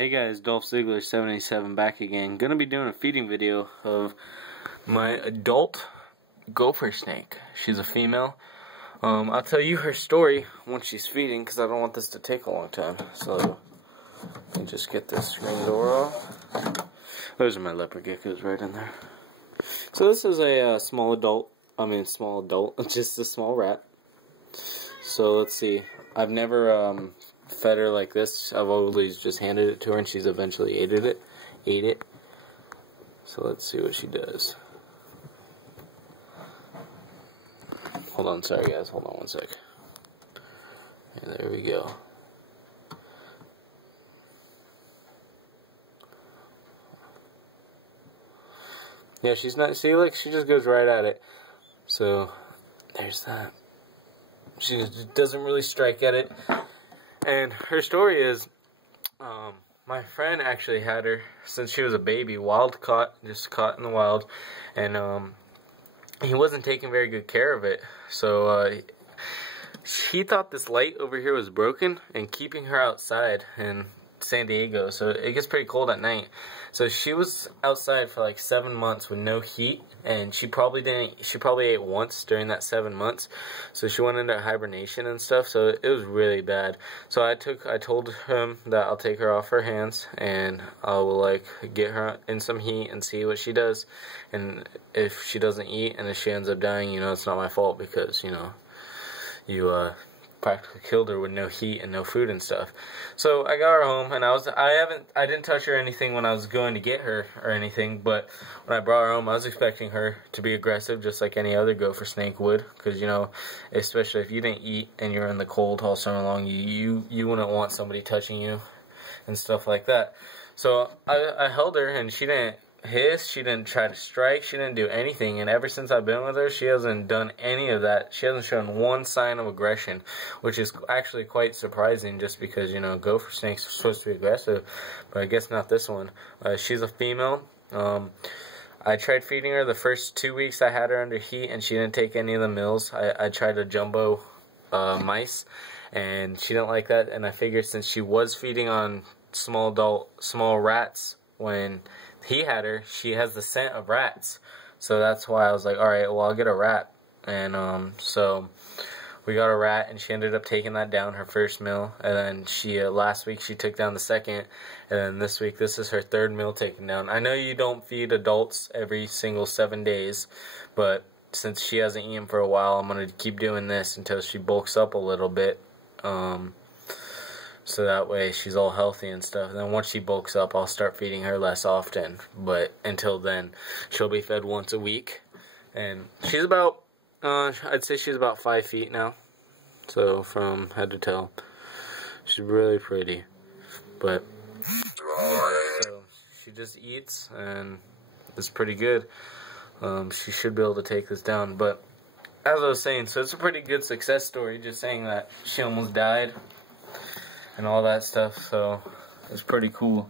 Hey guys, Dolph Ziggler 77 back again. Gonna be doing a feeding video of my adult gopher snake. She's a female. I'll tell you her story once she's feeding because I don't want this to take a long time. So let me just get this screen door off. Those are my leopard geckos right in there. So this is a small adult, just a small rat. So let's see. I've never fed her like this. I've always just handed it to her and she's eventually ate it. So let's see what she does. Hold on, sorry guys, hold on one sec. Okay, there we go. Yeah, she's not, see, look, she just goes right at it. So, there's that. She just doesn't really strike at it. And her story is, my friend actually had her since she was a baby, wild caught, just caught in the wild, and he wasn't taking very good care of it. So he thought this light over here was broken and keeping her outside in San Diego, so it gets pretty cold at night. So she was outside for like 7 months with no heat, and she probably ate once during that 7 months. So she went into hibernation and stuff, so it was really bad. So I told him that I'll take her off her hands and I will like get her in some heat and see what she does. And if she doesn't eat and if she ends up dying, you know, it's not my fault because, you know, you practically killed her with no heat and no food and stuff. So I got her home, and I didn't touch her or anything when I was going to get her or anything, but when I brought her home, I was expecting her to be aggressive just like any other gopher snake would, because, you know, especially if you didn't eat and you're in the cold all summer long, you wouldn't want somebody touching you and stuff like that. So I held her, and she didn't hiss, she didn't try to strike, she didn't do anything, and ever since I've been with her, she hasn't done any of that. She hasn't shown one sign of aggression, which is actually quite surprising just because, you know, gopher snakes are supposed to be aggressive, but I guess not this one. She's a female. I tried feeding her the first 2 weeks I had her under heat, and she didn't take any of the meals. I tried a jumbo mice, and she didn't like that, and I figured since she was feeding on small rats when he had her, she has the scent of rats. So that's why I was like, alright, well, I'll get a rat. And so we got a rat, and she ended up taking that down, her first meal. And then she last week she took down the second, and then this week this is her third meal taken down. I know you don't feed adults every single 7 days, but since she hasn't eaten for a while, I'm going to keep doing this until she bulks up a little bit. So that way she's all healthy and stuff. And then once she bulks up, I'll start feeding her less often. But until then, she'll be fed once a week. And she's about, I'd say she's about 5 feet now. So from head to toe, she's really pretty. But yeah, so she just eats, and it's pretty good. She should be able to take this down. But as I was saying, so it's a pretty good success story. Just saying that she almost died and all that stuff, so it's pretty cool.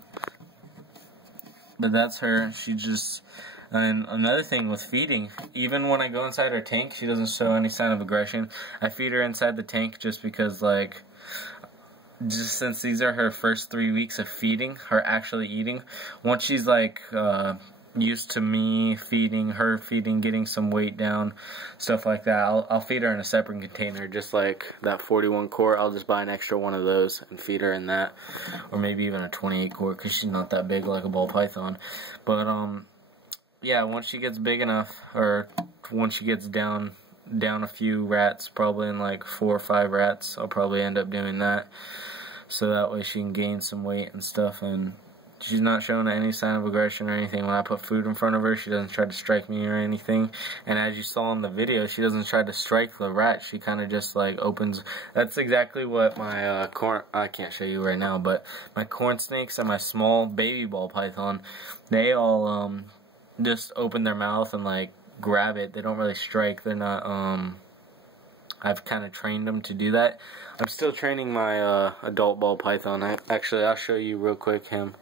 But that's her. She just, and another thing with feeding, even when I go inside her tank, she doesn't show any sign of aggression. I feed her inside the tank just because, like, just since these are her first 3 weeks of feeding, her actually eating, once she's like used to me feeding, her feeding, getting some weight down, stuff like that, I'll feed her in a separate container, just like that 41 quart. I'll just buy an extra one of those and feed her in that, or maybe even a 28 quart because she's not that big like a ball python. But yeah, once she gets big enough, or once she gets down a few rats, probably in like 4 or 5 rats, I'll probably end up doing that, so that way she can gain some weight and stuff. And she's not showing any sign of aggression or anything. When I put food in front of her, she doesn't try to strike me or anything. And as you saw in the video, she doesn't try to strike the rat. She kind of just like opens. That's exactly what my I can't show you right now, but my corn snakes and my small baby ball python, they all just open their mouth and like grab it. They don't really strike. They're not I've kind of trained them to do that. I'm still training my adult ball python. Actually, I'll show you real quick him.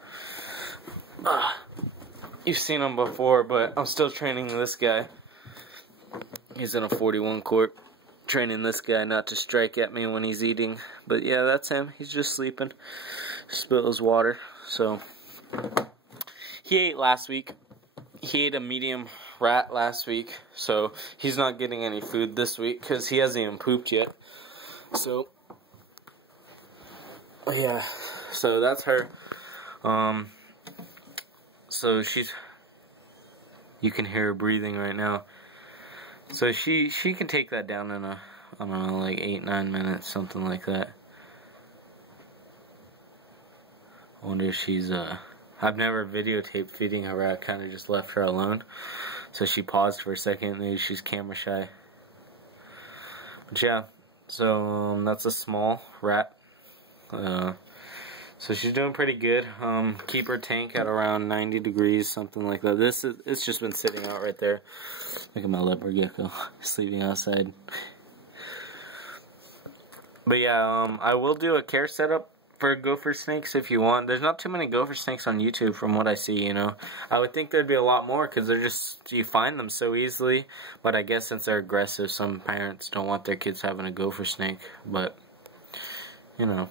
You've seen him before, but I'm still training this guy. He's in a 41 quart. Training this guy not to strike at me when he's eating. But yeah, that's him. He's just sleeping. Spilled his water. So he ate last week. He ate a medium rat last week, so he's not getting any food this week because he hasn't even pooped yet. So yeah, so that's her. So you can hear her breathing right now. So she can take that down in a, I don't know, like 8-9 minutes, something like that. I wonder if she's I've never videotaped feeding a rat. Kind of just left her alone. So she paused for a second. Maybe she's camera shy. But yeah, so that's a small rat. So she's doing pretty good. Keep her tank at around 90 degrees, something like that. It's just been sitting out right there. Look at my leopard gecko sleeping outside. But yeah, I will do a care setup for gopher snakes if you want. There's not too many gopher snakes on YouTube from what I see, you know. I would think there'd be a lot more because they're just, you find them so easily. But I guess since they're aggressive, some parents don't want their kids having a gopher snake. But, you know.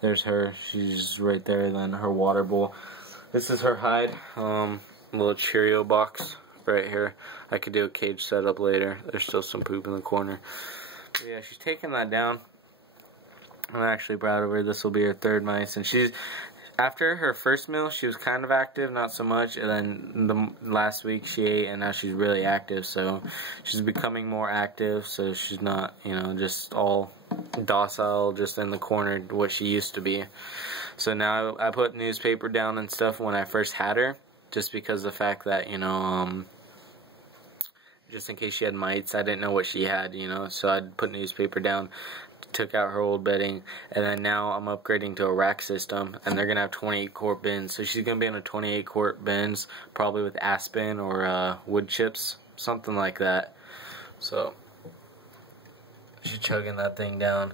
There's her. She's right there. Then her water bowl. This is her hide. Little Cheerio box right here. I could do a cage setup later. There's still some poop in the corner. But yeah, she's taking that down. I'm actually proud of her. This will be her third mice, and she's after her first meal, she was kind of active, not so much, and then the last week she ate, and now she's really active. So she's becoming more active. So she's not, you know, just all docile, just in the corner, what she used to be. So now I put newspaper down and stuff when I first had her, just because of the fact that, you know, just in case she had mites, I didn't know what she had, you know, so I'd put newspaper down, took out her old bedding, and then now I'm upgrading to a rack system, and they're gonna have 28 quart bins, so she's gonna be in a 28 quart bins, probably with aspen or wood chips, something like that. So she's chugging that thing down.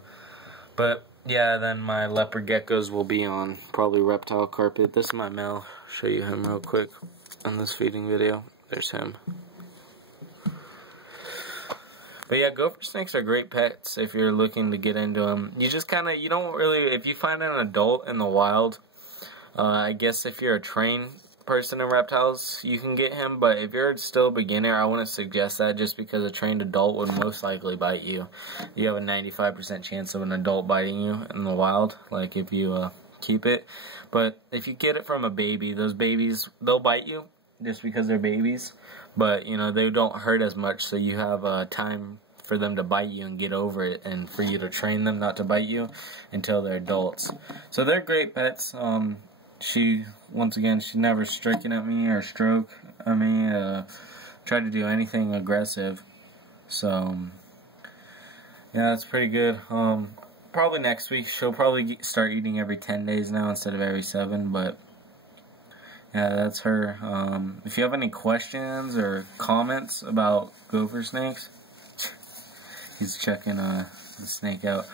But yeah, then my leopard geckos will be on probably reptile carpet. This is my male. Show you him real quick on this feeding video. There's him. But yeah, gopher snakes are great pets if you're looking to get into them. You just kind of, you don't really, if you find an adult in the wild, I guess if you're a trained person in reptiles, you can get him. But if you're still a beginner, I wouldn't suggest that, just because a trained adult would most likely bite you. You have a 95% chance of an adult biting you in the wild, like if you keep it. But if you get it from a baby, those babies, they'll bite you just because they're babies. But, you know, they don't hurt as much, so you have time for them to bite you and get over it, and for you to train them not to bite you until they're adults. So they're great pets. Once again, she never stricken at me or tried to do anything aggressive. So, yeah, that's pretty good. Probably next week, she'll probably start eating every 10 days now instead of every 7, but yeah, that's her. If you have any questions or comments about gopher snakes, he's checking the snake out.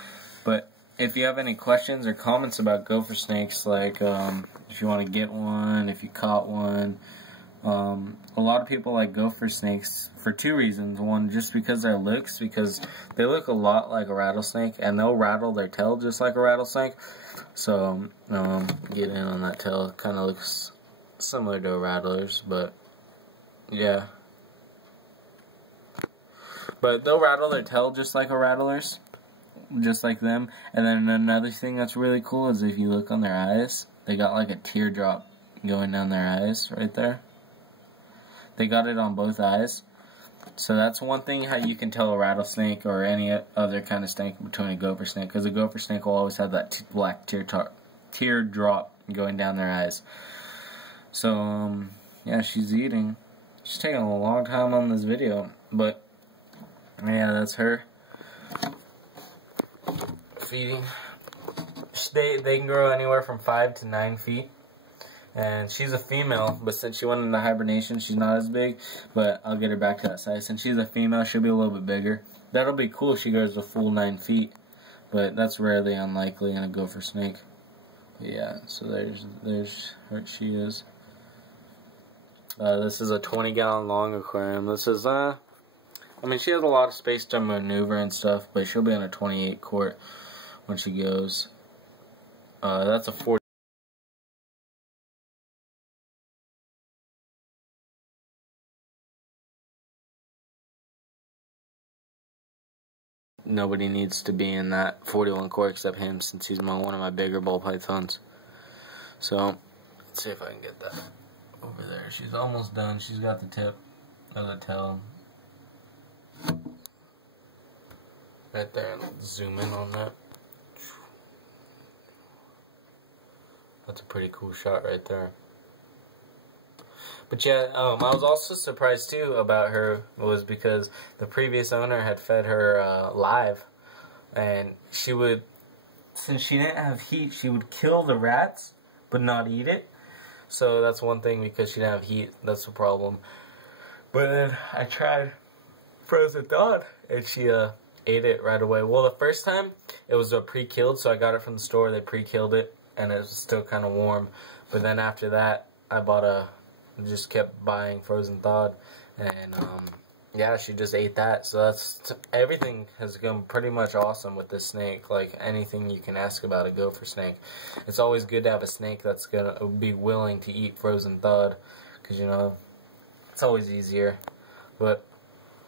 But if you have any questions or comments about gopher snakes, like if you want to get one, if you caught one, a lot of people like gopher snakes for 2 reasons. One, just because their looks, because they look a lot like a rattlesnake, and they'll rattle their tail just like a rattlesnake. So get in on that tail. It kind of looks similar to a rattler's, but yeah. But they'll rattle their tail just like a rattler's, just like them. And then another thing that's really cool is if you look on their eyes, they got like a teardrop going down their eyes right there. They got it on both eyes. So that's one thing how you can tell a rattlesnake or any other kind of snake between a gopher snake, because a gopher snake will always have that black teardrop going down their eyes. So, yeah, she's eating. She's taking a long time on this video, but yeah, that's her feeding. They can grow anywhere from 5 to 9 feet, and she's a female, but since she went into hibernation, she's not as big, but I'll get her back to that size. Since she's a female, she'll be a little bit bigger. That'll be cool if she goes a full 9 feet, but that's rarely unlikely in a gopher snake. Yeah, so there's her, she is. This is a 20-gallon long aquarium. This is, I mean, she has a lot of space to maneuver and stuff, but she'll be on a 28 quart when she goes. That's a 40. Nobody needs to be in that 41 core except him, since he's one of my bigger ball pythons. So, let's see if I can get that over there. She's almost done. She's got the tip of the tail right there. Zoom in on that. That's a pretty cool shot right there. But yeah, I was also surprised too about her, was because the previous owner had fed her live, and she would, since she didn't have heat, she would kill the rats but not eat it. So that's one thing, because she didn't have heat. That's the problem. But then I tried frozen thawed, and she ate it right away. Well, the first time it was pre-killed, so I got it from the store. They pre-killed it, and it was still kind of warm. But then after that, I just kept buying frozen thawed, and yeah, she just ate that. So everything has gone pretty much awesome with this snake. Like anything you can ask about a gopher snake. It's always good to have a snake that's gonna be willing to eat frozen thawed, because you know it's always easier. But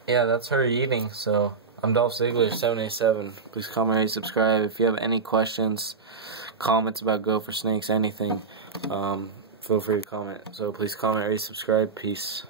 yeah, that's her eating. So I'm Dolph Ziegler 787. Please comment, rate, subscribe. If you have any questions, comments about gopher snakes, anything, feel free to comment. So please comment, rate, subscribe. Peace.